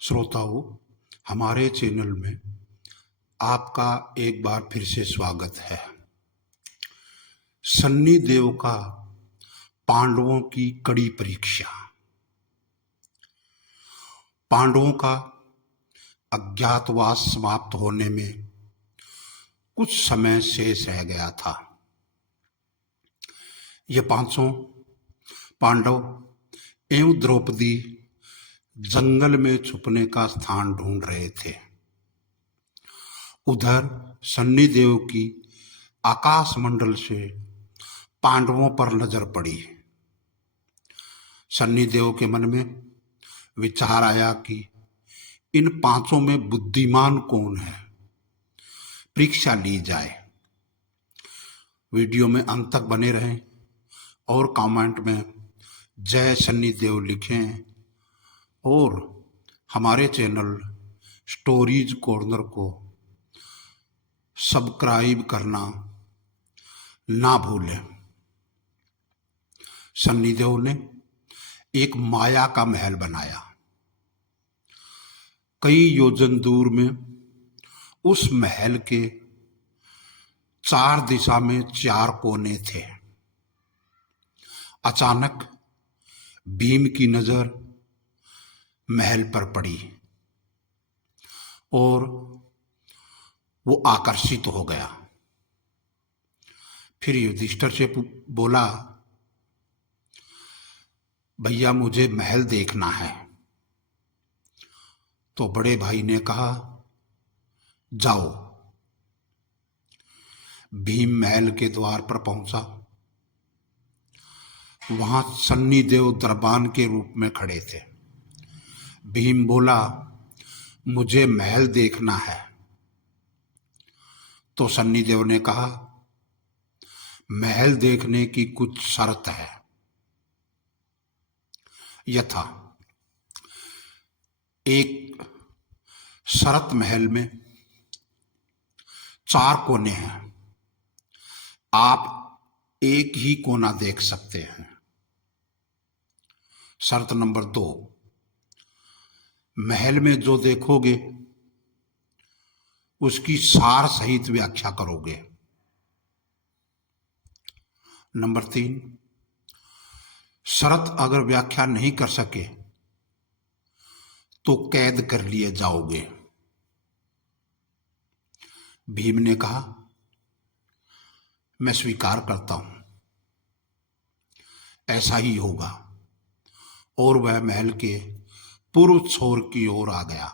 श्रोताओं, हमारे चैनल में आपका एक बार फिर से स्वागत है। सन्नी देव का पांडवों की कड़ी परीक्षा। पांडवों का अज्ञातवास समाप्त होने में कुछ समय शेष रह गया था। ये पांचों पांडव एवं द्रौपदी जंगल में छुपने का स्थान ढूंढ रहे थे। उधर सन्नी देव की आकाश मंडल से पांडवों पर नजर पड़ी। सन्नी देव के मन में विचार आया कि इन पांचों में बुद्धिमान कौन है, परीक्षा ली जाए। वीडियो में अंत तक बने रहें और कमेंट में जय सन्नी देव लिखें और हमारे चैनल स्टोरीज कॉर्नर को सब्सक्राइब करना ना भूलें। सन्नी देव ने एक माया का महल बनाया। कई योजन दूर में उस महल के चार दिशा में चार कोने थे। अचानक भीम की नजर महल पर पड़ी और वो आकर्षित हो गया। फिर युधिष्ठिर से बोला, भैया मुझे महल देखना है। तो बड़े भाई ने कहा, जाओ। भीम महल के द्वार पर पहुंचा। वहां सन्नी देव दरबान के रूप में खड़े थे। भीम बोला, मुझे महल देखना है। तो सन्नी देव ने कहा, महल देखने की कुछ शर्त है। यथा एक शरत महल में चार कोने हैं, आप एक ही कोना देख सकते हैं। शर्त नंबर 2, महल में जो देखोगे उसकी सार सहित व्याख्या करोगे। नंबर 3, शर्त अगर व्याख्या नहीं कर सके तो कैद कर लिए जाओगे। भीम ने कहा, मैं स्वीकार करता हूं, ऐसा ही होगा। और वह महल के पूर्व छोर की ओर आ गया।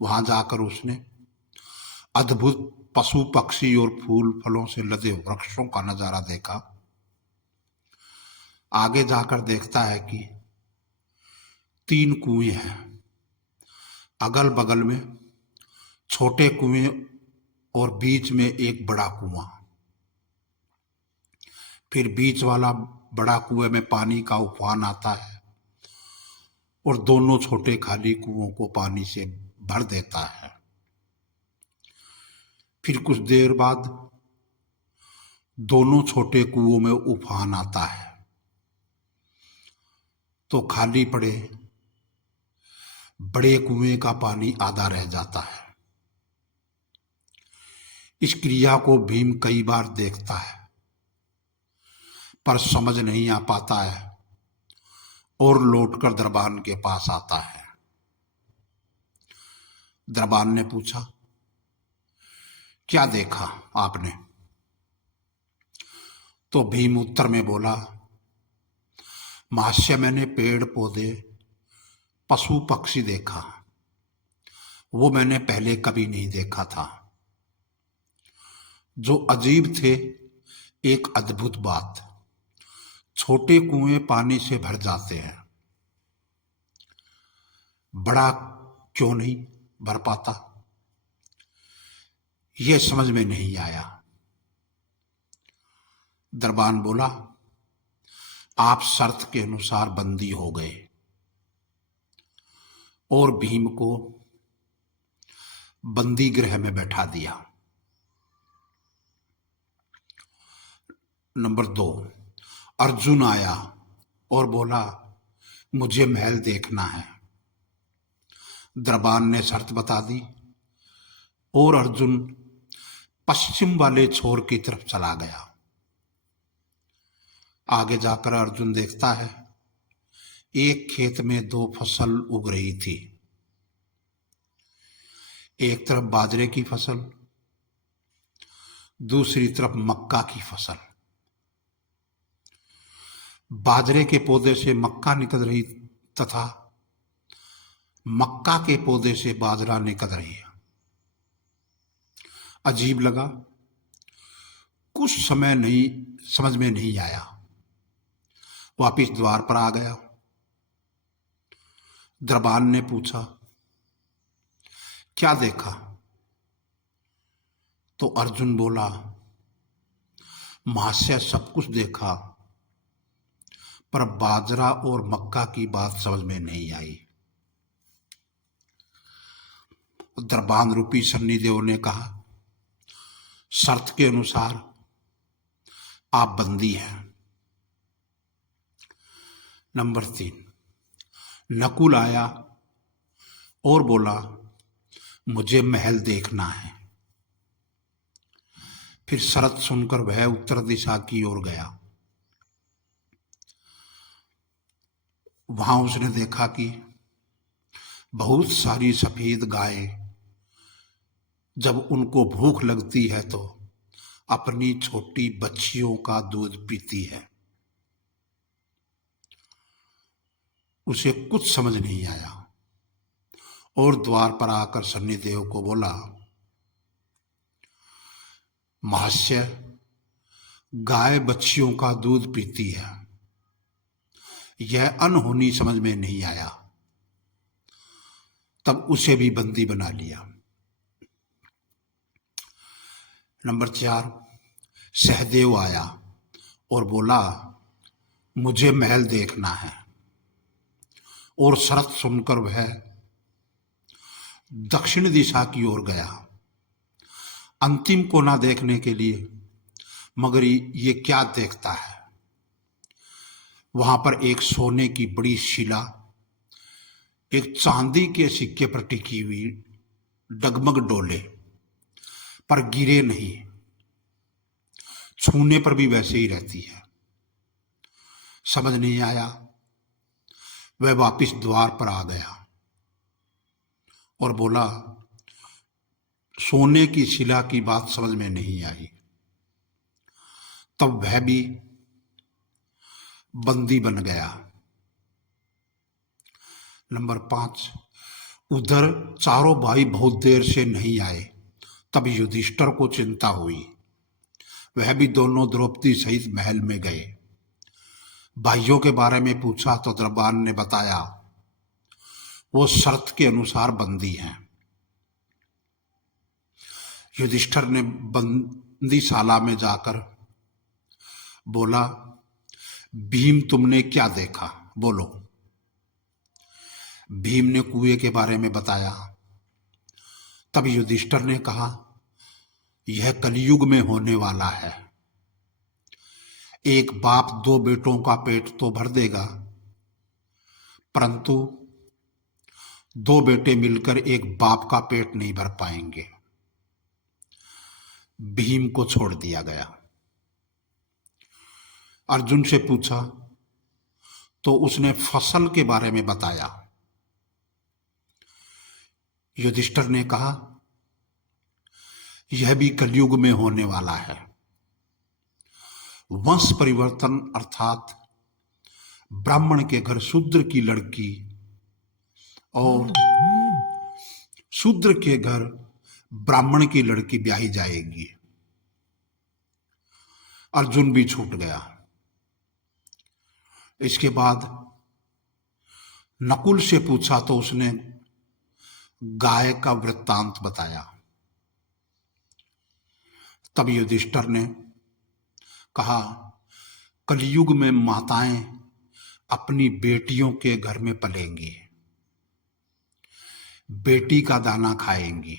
वहां जाकर उसने अद्भुत पशु पक्षी और फूल फलों से लदे वृक्षों का नजारा देखा। आगे जाकर देखता है कि 3 कुएं हैं। अगल बगल में छोटे कुएं और बीच में एक बड़ा कुआं। फिर बीच वाला बड़ा कुएं में पानी का उफान आता है और दोनों छोटे खाली कुओं को पानी से भर देता है। फिर कुछ देर बाद दोनों छोटे कुओं में उफान आता है तो खाली पड़े बड़े कुएं का पानी आधा रह जाता है। इस क्रिया को भीम कई बार देखता है पर समझ नहीं आ पाता है और लौटकर दरबान के पास आता है। दरबान ने पूछा, क्या देखा आपने? तो भीम उत्तर में बोला, महाशय मैंने पेड़ पौधे पशु पक्षी देखा, वो मैंने पहले कभी नहीं देखा था। जो अजीब थे, एक अद्भुत बात, छोटे कुएं पानी से भर जाते हैं, बड़ा क्यों नहीं भर पाता, यह समझ में नहीं आया। दरबान बोला, आप शर्त के अनुसार बंदी हो गए और भीम को बंदी गृह में बैठा दिया। नंबर 2, अर्जुन आया और बोला, मुझे महल देखना है। द्रबान ने शर्त बता दी और अर्जुन पश्चिम वाले छोर की तरफ चला गया। आगे जाकर अर्जुन देखता है एक खेत में दो फसल उग रही थी। एक तरफ बाजरे की फसल, दूसरी तरफ मक्का की फसल। बाजरे के पौधे से मक्का निकल रही तथा मक्का के पौधे से बाजरा निकल रही है। अजीब लगा, कुछ समय नहीं समझ में नहीं आया। वापिस द्वार पर आ गया। द्रबान ने पूछा, क्या देखा? तो अर्जुन बोला, महाशय सब कुछ देखा, पर बाजरा और मक्का की बात समझ में नहीं आई। द्रबान रूपी सन्निदेव ने कहा, शर्त के अनुसार आप बंदी हैं। नंबर 3, नकुल आया और बोला, मुझे महल देखना है। फिर शर्त सुनकर वह उत्तर दिशा की ओर गया। वहां उसने देखा कि बहुत सारी सफेद गायें जब उनको भूख लगती है तो अपनी छोटी बच्चियों का दूध पीती है। उसे कुछ समझ नहीं आया और द्वार पर आकर सन्निदेव को बोला, महाशय गाय बच्चियों का दूध पीती है, यह अनहोनी समझ में नहीं आया। तब उसे भी बंदी बना लिया। नंबर 4, सहदेव आया और बोला, मुझे महल देखना है। और शर्त सुनकर वह दक्षिण दिशा की ओर गया, अंतिम कोना देखने के लिए। मगर ये क्या देखता है, वहां पर एक सोने की बड़ी शिला एक चांदी के सिक्के पर टिकी हुई डगमग डोले, पर गिरे नहीं, छूने पर भी वैसे ही रहती है। समझ नहीं आया। वह वापिस द्वार पर आ गया और बोला, सोने की शिला की बात समझ में नहीं आई। तब वह भी बंदी बन गया। नंबर 5, उधर चारों भाई बहुत देर से नहीं आए। तब युधिष्ठिर को चिंता हुई। वह भी दोनों द्रौपदी सहित महल में गए। भाइयों के बारे में पूछा तो द्रबान ने बताया, वो शर्त के अनुसार बंदी हैं। युधिष्ठिर ने बंदीशाला में जाकर बोला, भीम तुमने क्या देखा, बोलो। भीम ने कुएं के बारे में बताया। तब युधिष्ठिर ने कहा, यह कलयुग में होने वाला है। एक बाप दो बेटों का पेट तो भर देगा, परंतु दो बेटे मिलकर एक बाप का पेट नहीं भर पाएंगे। भीम को छोड़ दिया गया। अर्जुन से पूछा तो उसने फसल के बारे में बताया। युधिष्ठिर ने कहा, यह भी कलयुग में होने वाला है। वंश परिवर्तन अर्थात ब्राह्मण के घर शूद्र की लड़की और शूद्र के घर ब्राह्मण की लड़की ब्याही जाएगी। अर्जुन भी छूट गया। इसके बाद नकुल से पूछा तो उसने गाय का वृत्तांत बताया। तब युधिष्ठिर ने कहा, कलयुग में माताएं अपनी बेटियों के घर में पलेंगी, बेटी का दाना खाएंगी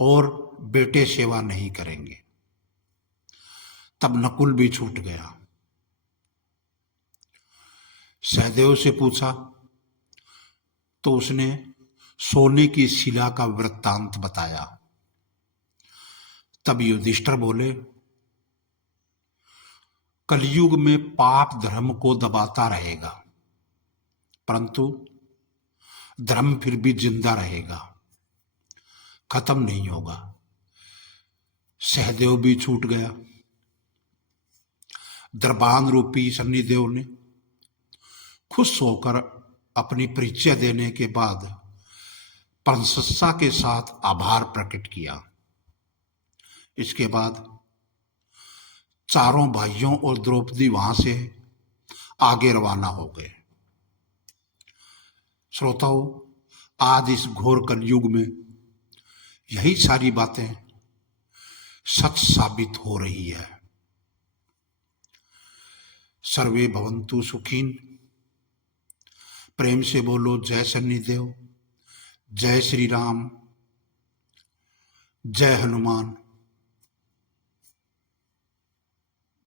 और बेटे सेवा नहीं करेंगे। तब नकुल भी छूट गया। सहदेव से पूछा तो उसने सोने की शिला का वृत्तांत बताया। तब युधिष्ठिर बोले, कलयुग में पाप धर्म को दबाता रहेगा, परंतु धर्म फिर भी जिंदा रहेगा, खत्म नहीं होगा। सहदेव भी छूट गया। दरबान रूपी शनिदेव ने खुश होकर अपनी परिचय देने के बाद प्रशंसा के साथ आभार प्रकट किया। इसके बाद चारों भाइयों और द्रौपदी वहां से आगे रवाना हो गए। श्रोताओं, आज इस घोर कलयुग में यही सारी बातें सच साबित हो रही है। सर्वे भवन्तु सुखीन। प्रेम से बोलो जय शनिदेव, जय श्री राम, जय हनुमान।